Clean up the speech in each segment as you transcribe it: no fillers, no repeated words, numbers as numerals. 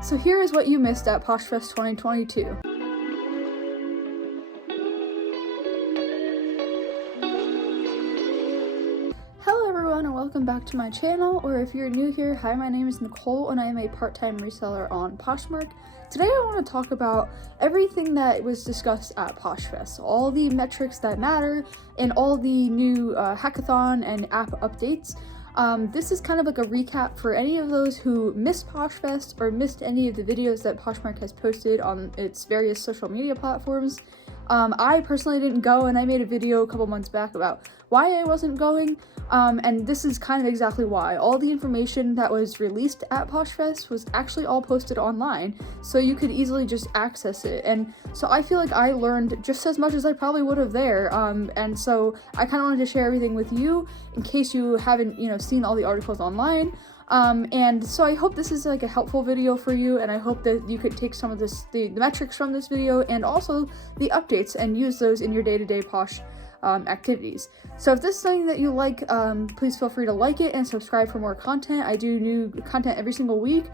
So here is what you missed at PoshFest 2022. Hello everyone and welcome back to my channel, or if you're new here, hi, my name is Nicole and I am a part-time reseller on Poshmark. Today I want to talk about everything that was discussed at PoshFest, all the metrics that matter, and all the new hackathon and app updates. This is kind of like a recap for any of those who missed PoshFest or missed any of the videos that Poshmark has posted on its various social media platforms. I personally didn't go, and I made a video a couple months back about why I wasn't going, and this is kind of exactly why. All the information that was released at PoshFest was actually all posted online, so you could easily just access it, and so I feel like I learned just as much as I probably would have there, and so I kind of wanted to share everything with you in case you haven't, seen all the articles online. And so I hope this is like a helpful video for you, and I hope that you could take some of the metrics from this video and also the updates and use those in your day-to-day Posh activities. So if this is something that you like, please feel free to like it and subscribe for more content. I do new content every single week,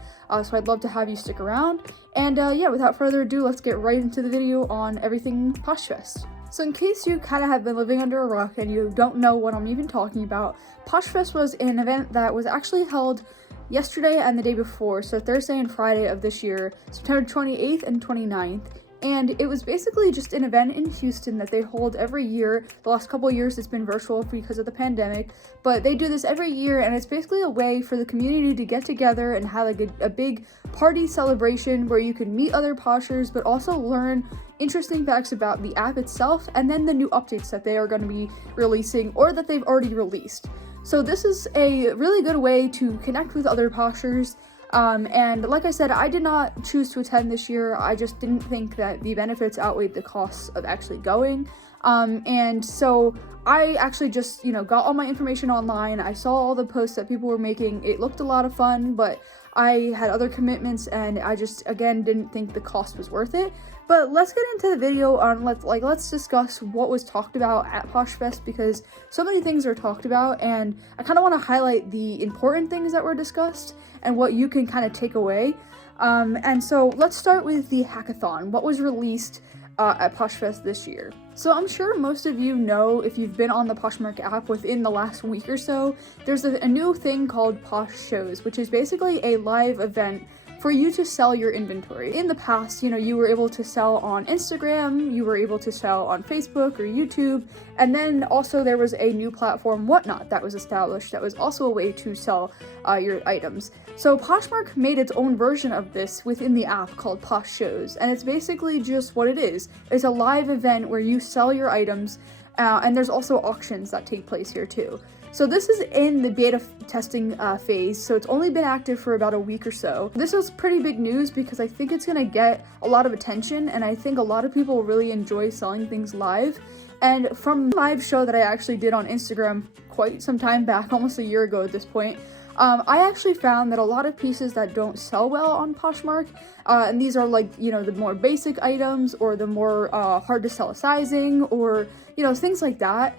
so I'd love to have you stick around. And yeah, without further ado, let's get right into the video on everything PoshFest. So in case you kind of have been living under a rock and you don't know what I'm even talking about, PoshFest was an event that was actually held yesterday and the day before, so Thursday and Friday of this year, September 28th and 29th. And it was basically just an event in Houston that they hold every year. The last couple of years it's been virtual because of the pandemic, but they do this every year, and it's basically a way for the community to get together and have like a big party celebration where you can meet other Poshers, but also learn interesting facts about the app itself and then the new updates that they are going to be releasing or that they've already released. So this is a really good way to connect with other Poshers. And like I said, I did not choose to attend this year. I just didn't think that the benefits outweighed the costs of actually going. And so I actually just, got all my information online. I saw all the posts that people were making. It looked a lot of fun, but I had other commitments and I just, again, didn't think the cost was worth it. But let's get into the video on, let's discuss what was talked about at PoshFest, because so many things are talked about, and I kind of want to highlight the important things that were discussed and what you can kind of take away. And so let's start with the hackathon, what was released at PoshFest this year. So I'm sure most of you know, if you've been on the Poshmark app within the last week or so, there's a new thing called Posh Shows, which is basically a live event for you to sell your inventory. In the past, you were able to sell on Instagram, you were able to sell on Facebook or YouTube, and then also there was a new platform, Whatnot, that was established that was also a way to sell your items. So Poshmark made its own version of this within the app called Posh Shows, and it's basically just what it is. It's a live event where you sell your items, and there's also auctions that take place here too. So this is in the beta testing phase, so it's only been active for about a week or so. This was pretty big news because I think it's gonna get a lot of attention, and I think a lot of people really enjoy selling things live. And from a live show that I actually did on Instagram quite some time back, almost a year ago at this point, I actually found that a lot of pieces that don't sell well on Poshmark, and these are like, the more basic items or the more hard to sell sizing or, things like that,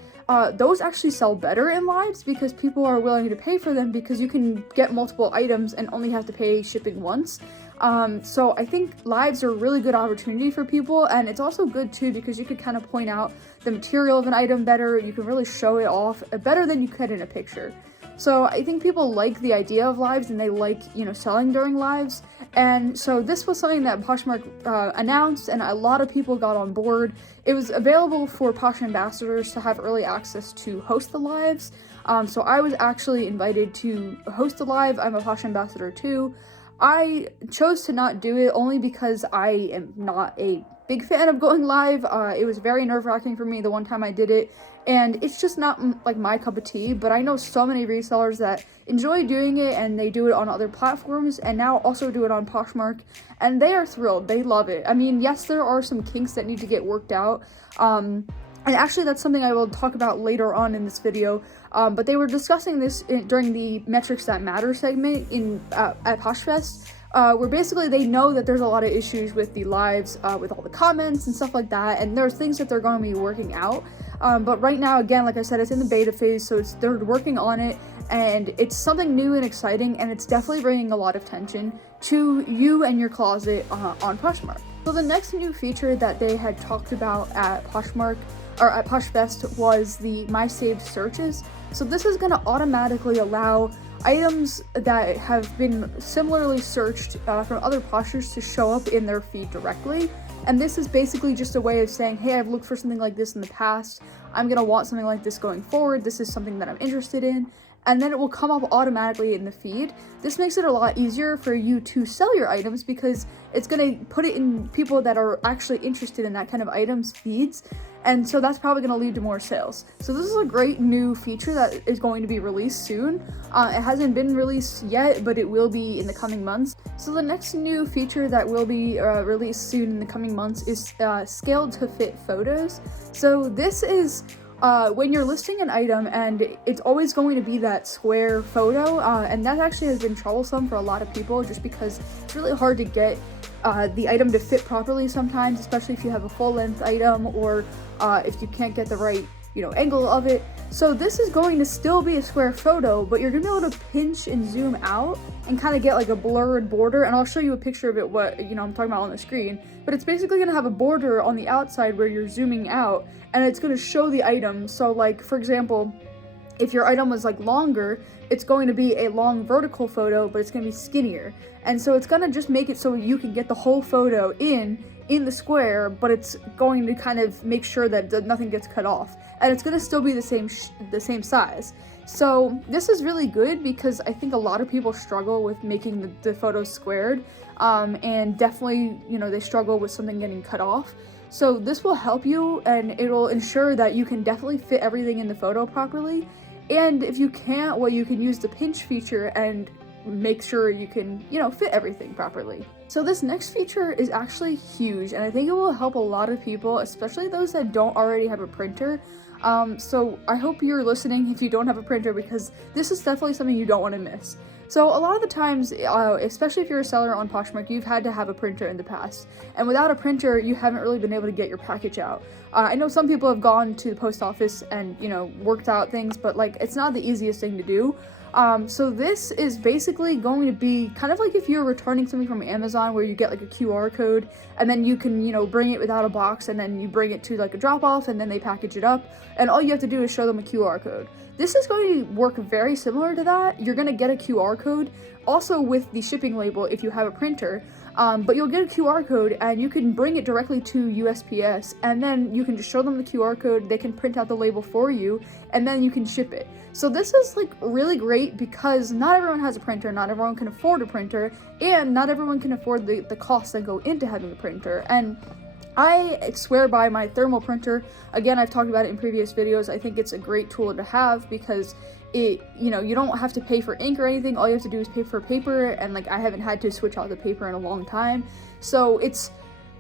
those actually sell better in lives because people are willing to pay for them because you can get multiple items and only have to pay shipping once. So I think lives are a really good opportunity for people, and it's also good too because you could kind of point out the material of an item better. You can really show it off better than you could in a picture. So I think people like the idea of lives, and they like, selling during lives. And so this was something that Poshmark announced, and a lot of people got on board. It was available for Posh ambassadors to have early access to host the lives. So I was actually invited to host the live. I'm a Posh ambassador too. I chose to not do it only because I am not a big fan of going live. It was very nerve-wracking for me the one time I did it, and it's just not like my cup of tea, but I know so many resellers that enjoy doing it, and they do it on other platforms and now also do it on Poshmark, and they are thrilled. They love it. I mean, yes, there are some kinks that need to get worked out, and actually that's something I will talk about later on in this video, but they were discussing this during the Metrics That Matter segment at PoshFest, where basically they know that there's a lot of issues with the lives, with all the comments and stuff like that, and there's things that they're going to be working out. But right now, again, like I said, it's in the beta phase, so they're working on it, and it's something new and exciting, and it's definitely bringing a lot of attention to you and your closet on Poshmark. So the next new feature that they had talked about at Poshmark or at PoshFest was the My Saved searches. So this is going to automatically allow items that have been similarly searched from other Poshers to show up in their feed directly. And this is basically just a way of saying, hey, I've looked for something like this in the past. I'm going to want something like this going forward. This is something that I'm interested in. And then it will come up automatically in the feed. This makes it a lot easier for you to sell your items because it's going to put it in people that are actually interested in that kind of items feeds. And so that's probably going to lead to more sales. So this is a great new feature that is going to be released soon. It hasn't been released yet, but it will be in the coming months. So the next new feature that will be released soon in the coming months is scaled to fit photos. So this is when you're listing an item and it's always going to be that square photo, and that actually has been troublesome for a lot of people just because it's really hard to get the item to fit properly sometimes, especially if you have a full-length item or if you can't get the right, angle of it. So this is going to still be a square photo, but you're going to be able to pinch and zoom out and kind of get like a blurred border, and I'll show you a picture of it, what I'm talking about on the screen. But it's basically going to have a border on the outside where you're zooming out, and it's going to show the item. So like, for example, if your item was like longer, it's going to be a long vertical photo, but it's going to be skinnier. And so it's going to just make it so you can get the whole photo in the square, but it's going to kind of make sure that nothing gets cut off. And it's going to still be the same size. So this is really good because I think a lot of people struggle with making the photos squared. And definitely, they struggle with something getting cut off. So this will help you, and it'll ensure that you can definitely fit everything in the photo properly. And if you can't, well, you can use the pinch feature and make sure you can, fit everything properly. So this next feature is actually huge, and I think it will help a lot of people, especially those that don't already have a printer. So I hope you're listening if you don't have a printer, because this is definitely something you don't want to miss. So a lot of the times, especially if you're a seller on Poshmark, you've had to have a printer in the past. And without a printer, you haven't really been able to get your package out. I know some people have gone to the post office and, worked out things, but it's not the easiest thing to do. So this is basically going to be kind of like if you're returning something from Amazon, where you get like a QR code and then you can, bring it without a box, and then you bring it to like a drop off and then they package it up, and all you have to do is show them a QR code. This is going to work very similar to that. You're going to get a QR code also with the shipping label if you have a printer, but you'll get a QR code and you can bring it directly to USPS, and then you can just show them the QR code, they can print out the label for you, and then you can ship it. So this is really great because not everyone has a printer, not everyone can afford a printer, and not everyone can afford the costs that go into having a printer. And I swear by my thermal printer. Again, I've talked about it in previous videos. I think it's a great tool to have because it, you don't have to pay for ink or anything. All you have to do is pay for paper, and I haven't had to switch out the paper in a long time. So it's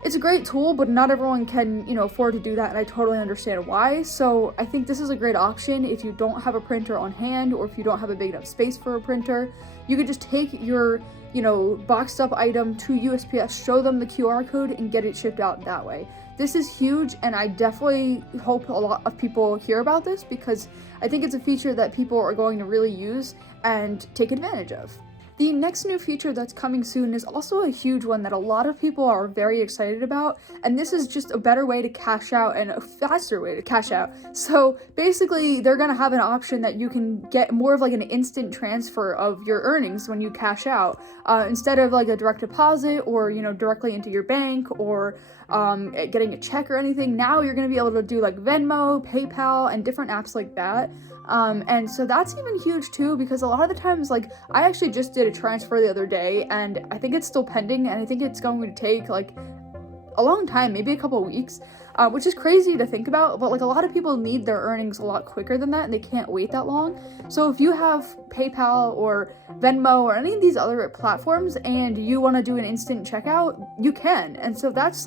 a great tool, but not everyone can, afford to do that, and I totally understand why. So I think this is a great option if you don't have a printer on hand, or if you don't have a big enough space for a printer. You could just take your boxed up item to USPS, show them the QR code, and get it shipped out that way. This is huge, and I definitely hope a lot of people hear about this because I think it's a feature that people are going to really use and take advantage of. The next new feature that's coming soon is also a huge one that a lot of people are very excited about, and this is just a better way to cash out and a faster way to cash out. So basically, they're going to have an option that you can get more of an instant transfer of your earnings when you cash out, instead of a direct deposit or, directly into your bank or getting a check or anything. Now you're going to be able to do Venmo, PayPal, and different apps like that. And so that's even huge too, because a lot of the times, I actually just did a transfer the other day, and I think it's still pending, and I think it's going to take a long time, maybe a couple weeks, which is crazy to think about, but a lot of people need their earnings a lot quicker than that, and they can't wait that long. So if you have PayPal or Venmo or any of these other platforms and you want to do an instant checkout, you can. And so that's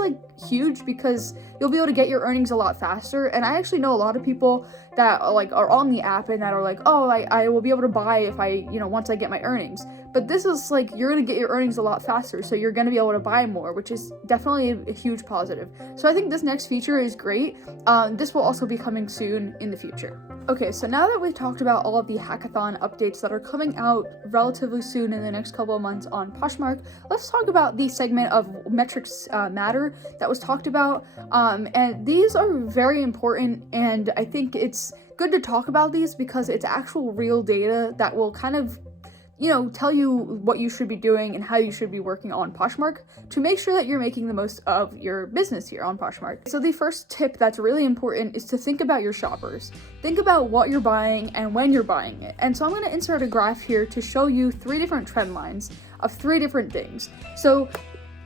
huge because you'll be able to get your earnings a lot faster. And I actually know a lot of people that like are on the app and that are like, oh, I will be able to buy if I, once I get my earnings. But this is like, you're going to get your earnings a lot faster, so you're going to be able to buy more, which is definitely a huge positive. So I think this next feature is great. This will also be coming soon in the future. Okay, so now that we've talked about all of the hackathon updates that are coming out relatively soon in the next couple of months on Poshmark, let's talk about the segment of metrics matter that was talked about. And these are very important, and I think it's good to talk about these because it's actual real data that will kind of tell you what you should be doing and how you should be working on Poshmark to make sure that you're making the most of your business here on Poshmark. So the first tip that's really important is to think about your shoppers. Think about what you're buying and when you're buying it. And so I'm going to insert a graph here to show you 3 different trend lines of 3 different things. So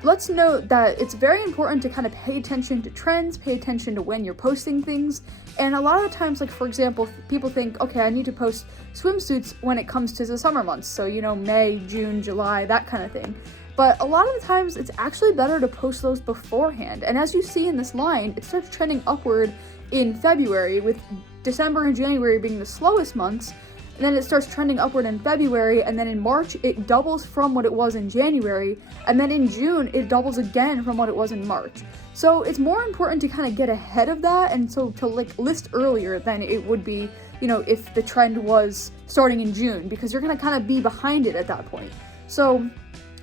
let's note that it's very important to kind of pay attention to trends, pay attention to when you're posting things. And a lot of the times, like for example, people think, okay, I need to post swimsuits when it comes to the summer months. So, May, June, July, that kind of thing. But a lot of the times it's actually better to post those beforehand. And as you see in this line, it starts trending upward in February, with December and January being the slowest months. And then it starts trending upward in February, and then in March it doubles from what it was in January, and then in June it doubles again from what it was in March. So it's more important to kind of get ahead of that, and so to list earlier than it would be, if the trend was starting in June, because you're gonna kind of be behind it at that point. So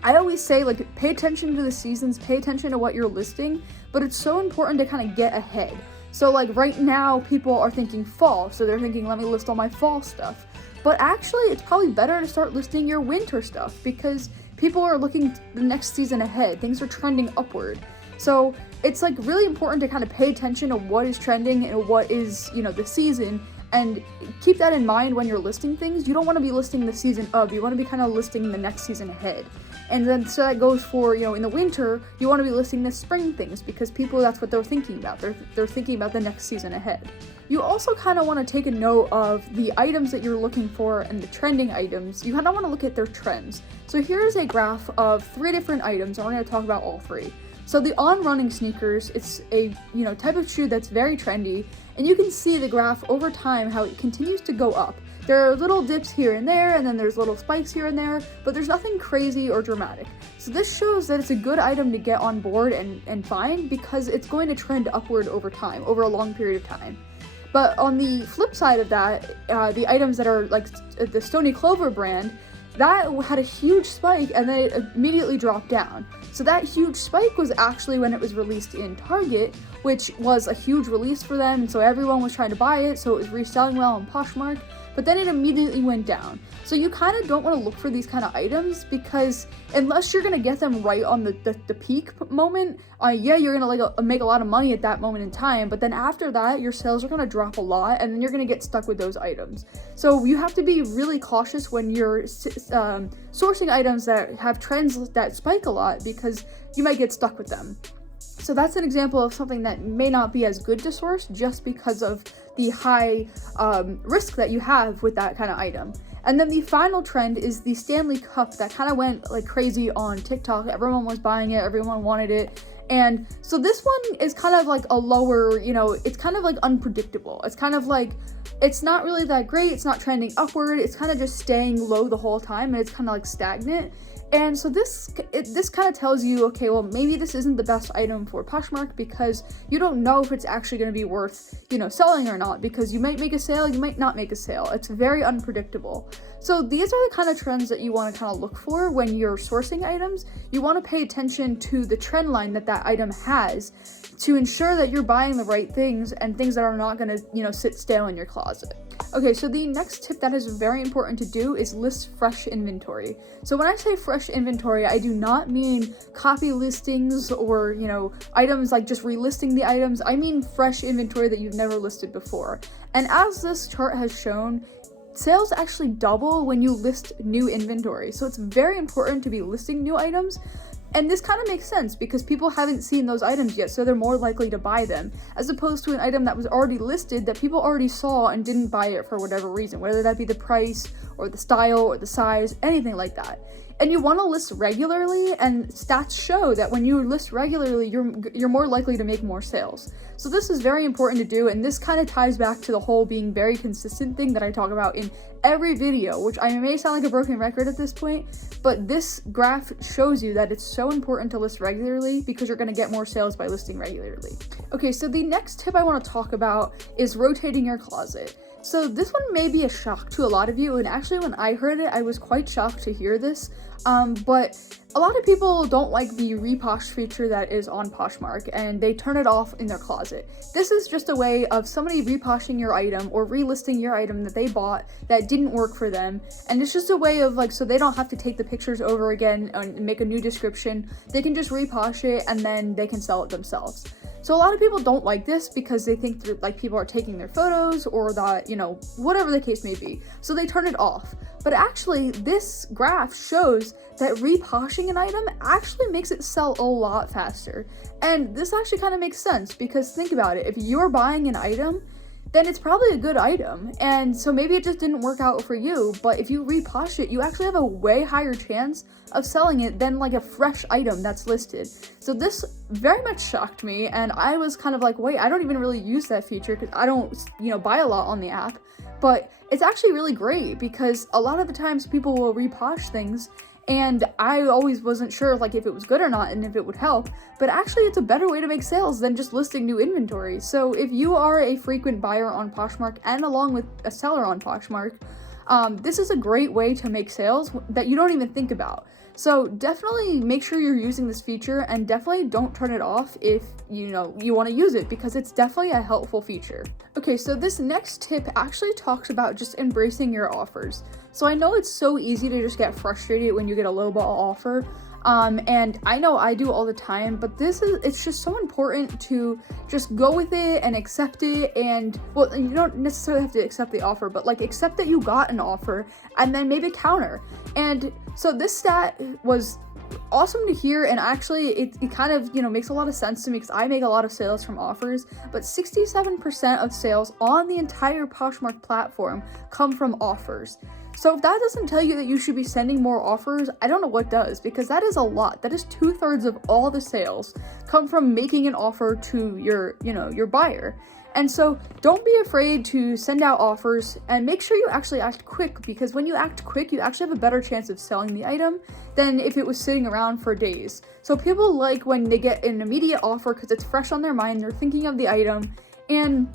I always say, pay attention to the seasons, pay attention to what you're listing, but it's so important to kind of get ahead. So right now people are thinking fall, so they're thinking, let me list all my fall stuff. But actually, it's probably better to start listing your winter stuff because people are looking the next season ahead. Things are trending upward. So it's really important to kind of pay attention to what is trending and what is, the season, and keep that in mind when you're listing things. You don't want to be listing the season of, you want to be kind of listing the next season ahead. And then so that goes for, in the winter, you want to be listing the spring things because people, that's what they're thinking about. They're thinking about the next season ahead. You also kind of want to take a note of the items that you're looking for and the trending items. You kind of want to look at their trends. So here's a graph of 3 different items. I'm going to talk about all 3. So the On Running sneakers, it's a type of shoe that's very trendy, and you can see the graph over time how it continues to go up. There are little dips here and there, and then there's little spikes here and there, but there's nothing crazy or dramatic. So this shows that it's a good item to get on board and find because it's going to trend upward over time, over a long period of time. But on the flip side of that, the items that are like the Stony Clover brand, that had a huge spike and then it immediately dropped down. So that huge spike was actually when it was released in Target, which was a huge release for them, and so everyone was trying to buy it, so it was reselling well on Poshmark, but then it immediately went down. So you kind of don't want to look for these kind of items because unless you're going to get them right on the peak moment, yeah, you're going to make a lot of money at that moment in time, but then after that, your sales are going to drop a lot, and then you're going to get stuck with those items. So you have to be really cautious when you're sourcing items that have trends that spike a lot because you might get stuck with them. So that's an example of something that may not be as good to source just because of the high risk that you have with that kind of item. And then the final trend is the Stanley Cup that kind of went like crazy on TikTok. Everyone was buying it, everyone wanted it. And so this one is kind of like a lower, it's kind of like unpredictable. It's kind of like, it's not really that great. It's not trending upward. It's kind of just staying low the whole time, and it's kind of like stagnant. And so this kind of tells you, okay, well, maybe this isn't the best item for Poshmark because you don't know if it's actually going to be worth, selling or not, because you might make a sale, you might not make a sale. It's very unpredictable. So these are the kind of trends that you want to kind of look for when you're sourcing items. You want to pay attention to the trend line that item has to ensure that you're buying the right things and things that are not going to, sit stale in your closet. Okay, so the next tip that is very important to do is list fresh inventory. So when I say fresh inventory, I do not mean copy listings or, items like just relisting the items. I mean fresh inventory that you've never listed before. And as this chart has shown, sales actually double when you list new inventory. So it's very important to be listing new items. And this kind of makes sense because people haven't seen those items yet, so they're more likely to buy them, as opposed to an item that was already listed that people already saw and didn't buy it for whatever reason, whether that be the price or the style or the size, anything like that. and you want to list regularly, and stats show that when you list regularly, you're more likely to make more sales. So this is very important to do, and this kind of ties back to the whole being very consistent thing that I talk about in every video, which I may sound like a broken record at this point, but this graph shows you that it's so important to list regularly because you're going to get more sales by listing regularly. Okay, so the next tip I want to talk about is rotating your closet. So this one may be a shock to a lot of you, and actually when I heard it, I was quite shocked to hear this, but a lot of people don't like the reposh feature that is on Poshmark, and they turn it off in their closet. This is just a way of somebody reposhing your item or relisting your item that they bought that didn't work for them, and it's just a way of like, so they don't have to take the pictures over again and make a new description. They can just reposh it and then they can sell it themselves. So a lot of people don't like this because they think like people are taking their photos or that, you know, whatever the case may be. So they turn it off. But actually, this graph shows that reposhing an item actually makes it sell a lot faster. And this actually kind of makes sense because think about it. If you're buying an item, then it's probably a good item. And so maybe it just didn't work out for you, but if you reposh it, you actually have a way higher chance of selling it than like a fresh item that's listed. So this very much shocked me, and I was kind of like, wait, I don't even really use that feature because I don't, you know, buy a lot on the app. But it's actually really great because a lot of the times people will reposh things, and I always wasn't sure like if it was good or not and if it would help, but actually it's a better way to make sales than just listing new inventory. So if you are a frequent buyer on Poshmark and along with a seller on Poshmark, this is a great way to make sales that you don't even think about. So definitely make sure you're using this feature, and definitely don't turn it off if you want to use it, because it's definitely a helpful feature. Okay, so this next tip actually talks about just embracing your offers. So I know it's so easy to just get frustrated when you get a lowball offer. And I know I do all the time, but it's just so important to just go with it and accept it. And well, you don't necessarily have to accept the offer, but like accept that you got an offer and then maybe counter. And so this stat was awesome to hear, and actually it kind of, you know, makes a lot of sense to me because I make a lot of sales from offers, but 67% of sales on the entire Poshmark platform come from offers. So if that doesn't tell you that you should be sending more offers, I don't know what does, because that is a lot. That is 2/3 of all the sales come from making an offer to your buyer. And so don't be afraid to send out offers, and make sure you actually act quick, because when you act quick, you actually have a better chance of selling the item than if it was sitting around for days. So people like when they get an immediate offer because it's fresh on their mind, they're thinking of the item, and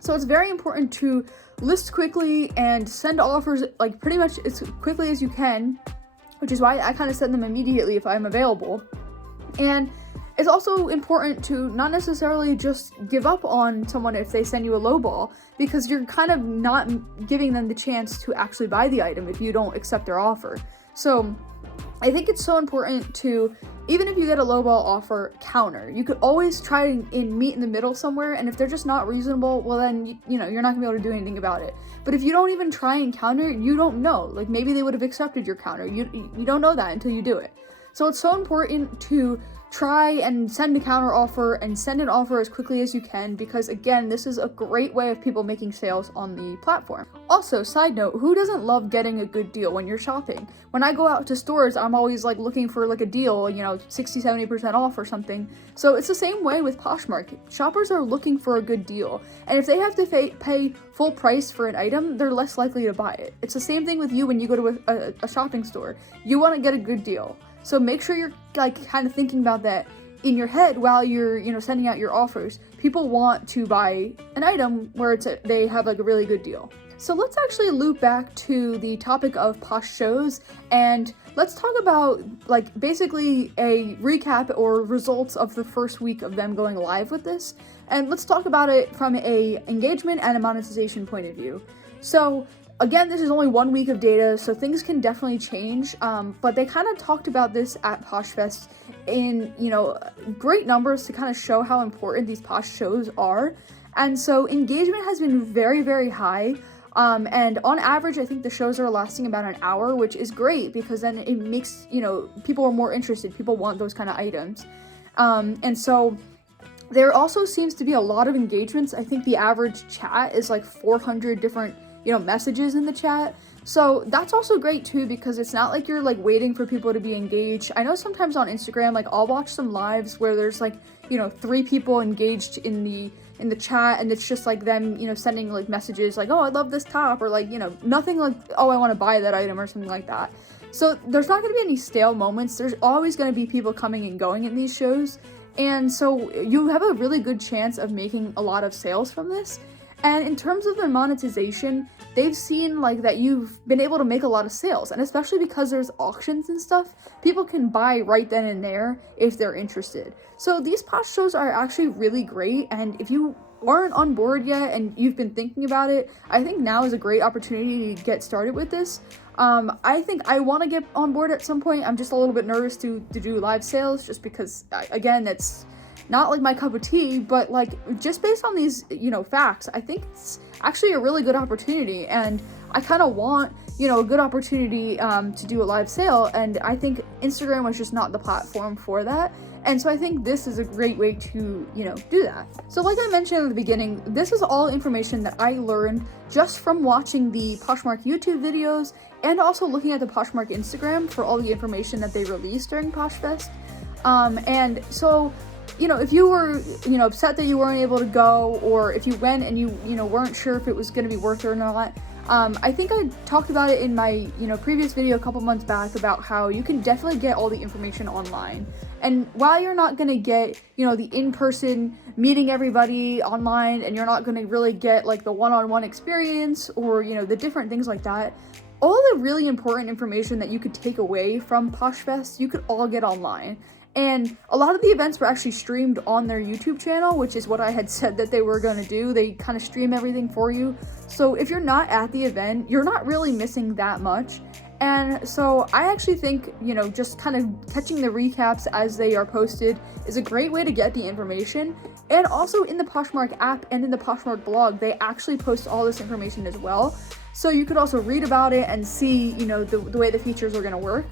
so it's very important to list quickly and send offers like pretty much as quickly as you can, which is why I kind of send them immediately if I'm available. And it's also important to not necessarily just give up on someone if they send you a lowball, because you're kind of not giving them the chance to actually buy the item if you don't accept their offer. So I think it's so important to, even if you get a lowball offer, counter. You could always try and meet in the middle somewhere, and if they're just not reasonable, well then, you're not gonna be able to do anything about it. But if you don't even try and counter, you don't know. Like maybe they would have accepted your counter. You don't know that until you do it. So it's so important to try and send a counter offer and send an offer as quickly as you can, because again, this is a great way of people making sales on the platform. Also, side note, who doesn't love getting a good deal when you're shopping? When I go out to stores, I'm always like looking for like a deal, 60-70% off or something. So it's the same way with Poshmark. Shoppers are looking for a good deal, and if they have to pay full price for an item, they're less likely to buy it. It's the same thing with you when you go to a shopping store. You want to get a good deal. So make sure you're like kind of thinking about that in your head while you're sending out your offers. People want to buy an item where they have like a really good deal. So let's actually loop back to the topic of Posh Shows, and let's talk about like basically a recap or results of the first week of them going live with this. And let's talk about it from a engagement and a monetization point of view. So again, this is only 1 week of data, so things can definitely change, but they kind of talked about this at PoshFest in, great numbers to kind of show how important these Posh shows are. And so engagement has been very, very high, and on average, I think the shows are lasting about an hour, which is great because then it makes, people are more interested, people want those kind of items. And so there also seems to be a lot of engagements. I think the average chat is like 400 different messages in the chat. So that's also great too, because it's not like you're like waiting for people to be engaged. I know sometimes on Instagram, like I'll watch some lives where there's like, 3 people engaged in the chat, and it's just like them, sending like messages like, oh, I love this top, or like, nothing like, oh, I want to buy that item or something like that. So there's not going to be any stale moments. There's always going to be people coming and going in these shows. And so you have a really good chance of making a lot of sales from this. And in terms of their monetization, they've seen like that you've been able to make a lot of sales, and especially because there's auctions and stuff, people can buy right then and there if they're interested. So these Posh shows are actually really great, and if you aren't on board yet and you've been thinking about it, I think now is a great opportunity to get started with this. I think I want to get on board at some point. I'm just a little bit nervous to do live sales, just because, again, it's not like my cup of tea, but like just based on these, facts, I think it's actually a really good opportunity, and I kind of want, a good opportunity to do a live sale, and I think Instagram was just not the platform for that. And so I think this is a great way to, do that. So like I mentioned at the beginning, this is all information that I learned just from watching the Poshmark YouTube videos and also looking at the Poshmark Instagram for all the information that they released during PoshFest. And so, if you were, upset that you weren't able to go, or if you went and you weren't sure if it was going to be worth it or not, I think I talked about it in my, previous video a couple months back about how you can definitely get all the information online. And while you're not going to get, the in-person meeting everybody online, and you're not going to really get like the one-on-one experience or, the different things like that, all the really important information that you could take away from PoshFest, you could all get online. And a lot of the events were actually streamed on their YouTube channel, which is what I had said that they were going to do. They kind of stream everything for you. So if you're not at the event, you're not really missing that much. And so I actually think, just kind of catching the recaps as they are posted is a great way to get the information. And also in the Poshmark app and in the Poshmark blog, they actually post all this information as well. So you could also read about it and see, the way the features are going to work.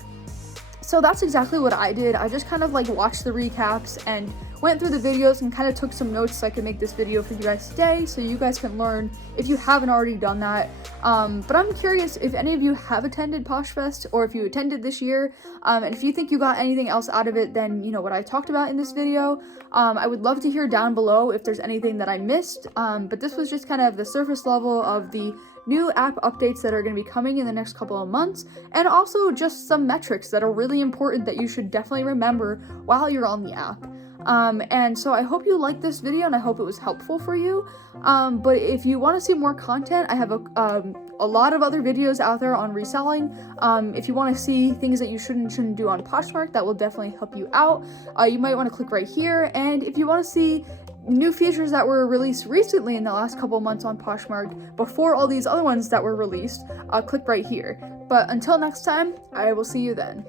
So that's exactly what I did. I just kind of like watched the recaps and went through the videos and kind of took some notes so I could make this video for you guys today, so you guys can learn if you haven't already done that. But I'm curious if any of you have attended PoshFest, or if you attended this year, and if you think you got anything else out of it than, what I talked about in this video. I would love to hear down below if there's anything that I missed, but this was just kind of the surface level of the new app updates that are going to be coming in the next couple of months, and also just some metrics that are really important that you should definitely remember while you're on the app. And so I hope you liked this video, and I hope it was helpful for you. But if you want to see more content, I have a lot of other videos out there on reselling. If you want to see things that you shouldn't do on Poshmark, that will definitely help you out. You might want to click right here. And if you want to see new features that were released recently in the last couple months on Poshmark before all these other ones that were released, click right here. But until next time, I will see you then.